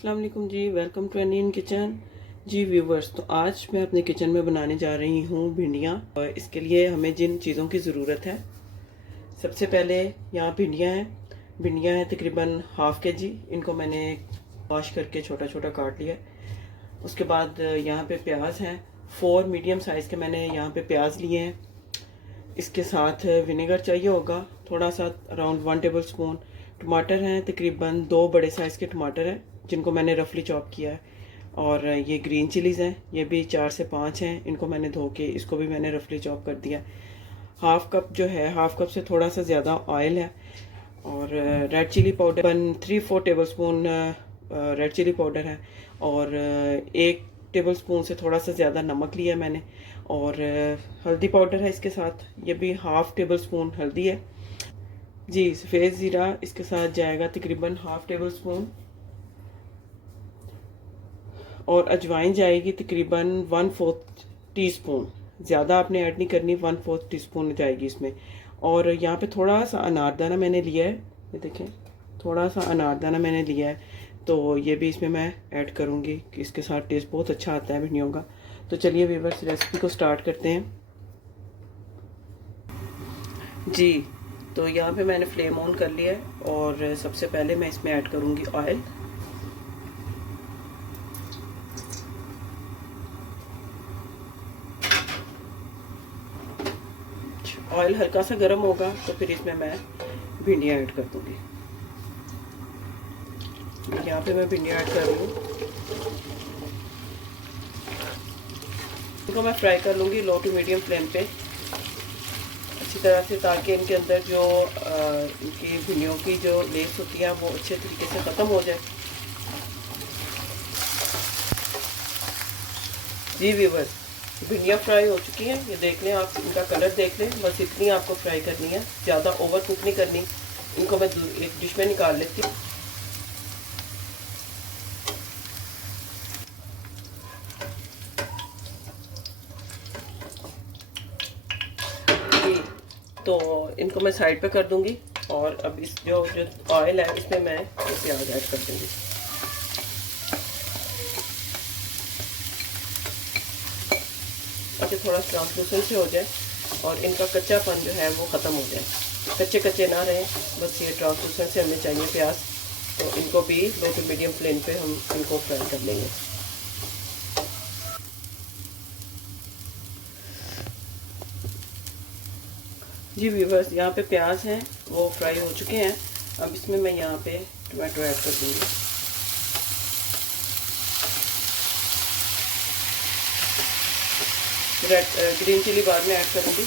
अस्सलाम वालेकुम जी, वेलकम टू इंडियन किचन। जी व्यूवर्स, तो आज मैं अपने किचन में बनाने जा रही हूँ भिंडियाँ। और इसके लिए हमें जिन चीज़ों की ज़रूरत है, सबसे पहले यहाँ भिंडियाँ हैं तकरीबन ½ kg। इनको मैंने वॉश करके छोटा छोटा काट लिया है। उसके बाद यहाँ पे प्याज हैं 4 मीडियम साइज़ के मैंने यहाँ पे प्याज लिए हैं। इसके साथ विनेगर चाहिए होगा थोड़ा सा, अराउंड 1 टेबल स्पून। टमाटर हैं तकरीबन 2 बड़े साइज़ के टमाटर हैं जिनको मैंने रफली चॉप किया है। और ये ग्रीन चिलीज़ हैं, ये भी 4 से 5 हैं। इनको मैंने धो के इसको भी मैंने रफली चॉप कर दिया। हाफ कप जो है, हाफ कप से थोड़ा सा ज़्यादा ऑयल है। और red chilli powder 3-4 tablespoon red chilli powder है। और 1 टेबल स्पून से थोड़ा सा ज़्यादा नमक लिया मैंने। और हल्दी पाउडर है इसके साथ, ये भी ½ टेबल स्पून हल्दी है। जी सफ़ेद ज़ीरा इसके साथ जाएगा तकरीबन ½ टेबल स्पून। और अजवाइन जाएगी तकरीबन 1/4 टीस्पून। ज़्यादा आपने ऐड नहीं करनी, 1/4 टीस्पून जाएगी इसमें। और यहाँ पे थोड़ा सा अनारदाना मैंने लिया है, ये देखें, थोड़ा सा अनारदाना मैंने लिया है। तो ये भी इसमें मैं ऐड करूँगी कि इसके साथ टेस्ट बहुत अच्छा आता है भिंडियों का। तो चलिए व्यूअर्स, रेसिपी को स्टार्ट करते हैं। जी, तो यहाँ पे मैंने फ्लेम ऑन कर लिया है। और सबसे पहले मैं इसमें ऐड करूँगी ऑयल। ऑयल हल्का सा गर्म होगा तो फिर इसमें मैं भिंडियाँ ऐड कर दूँगी। यहाँ पे मैं भिंडियाँ ऐड कर रही हूँ। इनको मैं फ्राई कर लूँगी लो टू मीडियम फ्लेम पे अच्छी तरह से, ताकि इनके अंदर जो इनकी भिंडियों की जो लेस होती है वो अच्छे तरीके से ख़त्म हो जाए। जी व्यूअर्स, भिंडियाँ फ्राई हो चुकी हैं, ये देख लें आप, इनका कलर देख लें। बस इतनी आपको फ्राई करनी है, ज़्यादा ओवर कुक नहीं करनी। इनको मैं एक डिश में निकाल लेती हूँ। तो इनको मैं साइड पे कर दूंगी। और अब इस जो ऑयल है इसमें मैं प्याज ऐड कर दूंगी। अच्छा, थोड़ा ट्रांसलूसेंट से हो जाए और इनका कच्चापन जो है वो ख़त्म हो जाए, कच्चे कच्चे ना रहे। बस ये ट्रांसलूसेंट से हमें चाहिए प्याज। तो इनको भी लो टू मीडियम फ्लेम पे हम इनको फ्राई कर लेंगे। जी व्यूअर्स, यहाँ पे प्याज हैं वो फ्राई हो चुके हैं। अब इसमें मैं यहाँ पे टमाटो ऐड कर दूँगी। ग्रीन चिली बाद में ऐड करूँगी।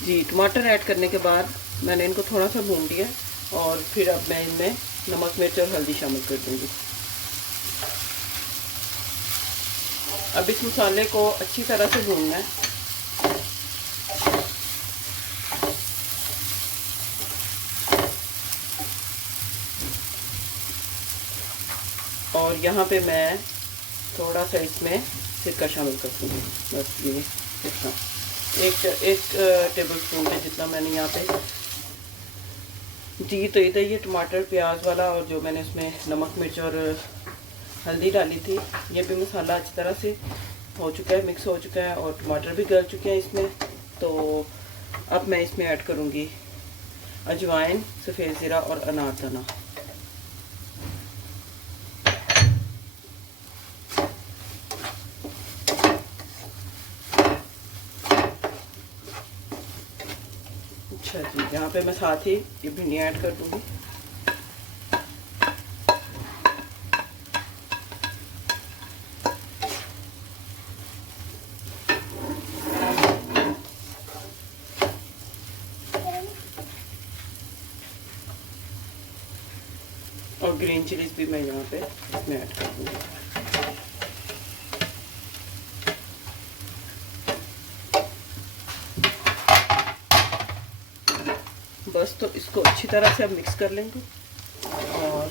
जी, टमाटर ऐड करने के बाद मैंने इनको थोड़ा सा भून लिया। और फिर अब मैं इनमें नमक, मिर्च और हल्दी शामिल कर दूँगी। अब इस मसाले को अच्छी तरह से भूनना है। और यहाँ पे मैं थोड़ा सा इसमें सिरका शामिल कर दूँगी। बस ये इतना, एक टेबल स्पून के जितना मैंने यहाँ पे। जी, तो इधर ये टमाटर प्याज वाला और जो मैंने इसमें नमक, मिर्च और हल्दी डाली थी, ये भी मसाला अच्छी तरह से हो चुका है, मिक्स हो चुका है। और टमाटर भी गल चुके हैं इसमें। तो अब मैं इसमें ऐड करूँगी अजवाइन, सफ़ेद ज़ीरा और अनारदाना। अच्छा जी, यहाँ पे मैं साथ ही ये भिंडियाँ ऐड कर दूँगी। और ग्रीन चिलीज भी मैं यहाँ पे इसमें ऐड कर दूँगी। बस, तो इसको अच्छी तरह से अब मिक्स कर लेंगे। और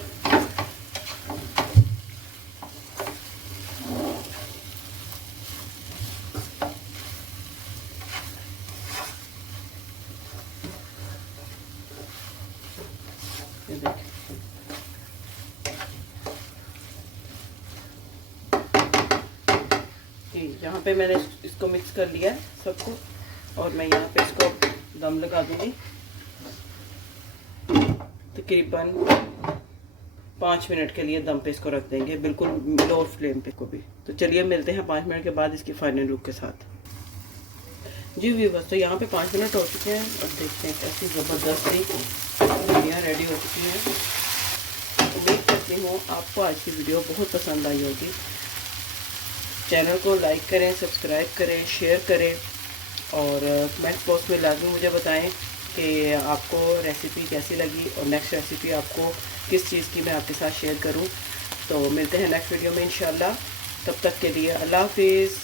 ये देखिए, यहाँ पे मैंने इसको मिक्स कर लिया है सबको, और मैं यहाँ पे इसको दम लगा दूंगी तकरीबन 5 मिनट के लिए। दम पे इसको रख देंगे बिल्कुल लो फ्लेम पे को भी। तो चलिए मिलते हैं 5 मिनट के बाद इसकी फाइनल लुक के साथ। जी व्यूअर्स, तो यहाँ पे 5 मिनट हो चुके हैं और देखते हैं कैसी ज़बरदस्त सी भिंडियाँ रेडी हो चुकी हैं। उम्मीद करती हूँ आपको आज की वीडियो बहुत पसंद आई होगी। चैनल को लाइक करें, सब्सक्राइब करें, शेयर करें, और कमेंट बॉक्स में लाजमी मुझे बताएं कि आपको रेसिपी कैसी लगी और नेक्स्ट रेसिपी आपको किस चीज़ की मैं आपके साथ शेयर करूं। तो मिलते हैं नेक्स्ट वीडियो में इंशाल्लाह। तब तक के लिए अल्लाह हाफिज़।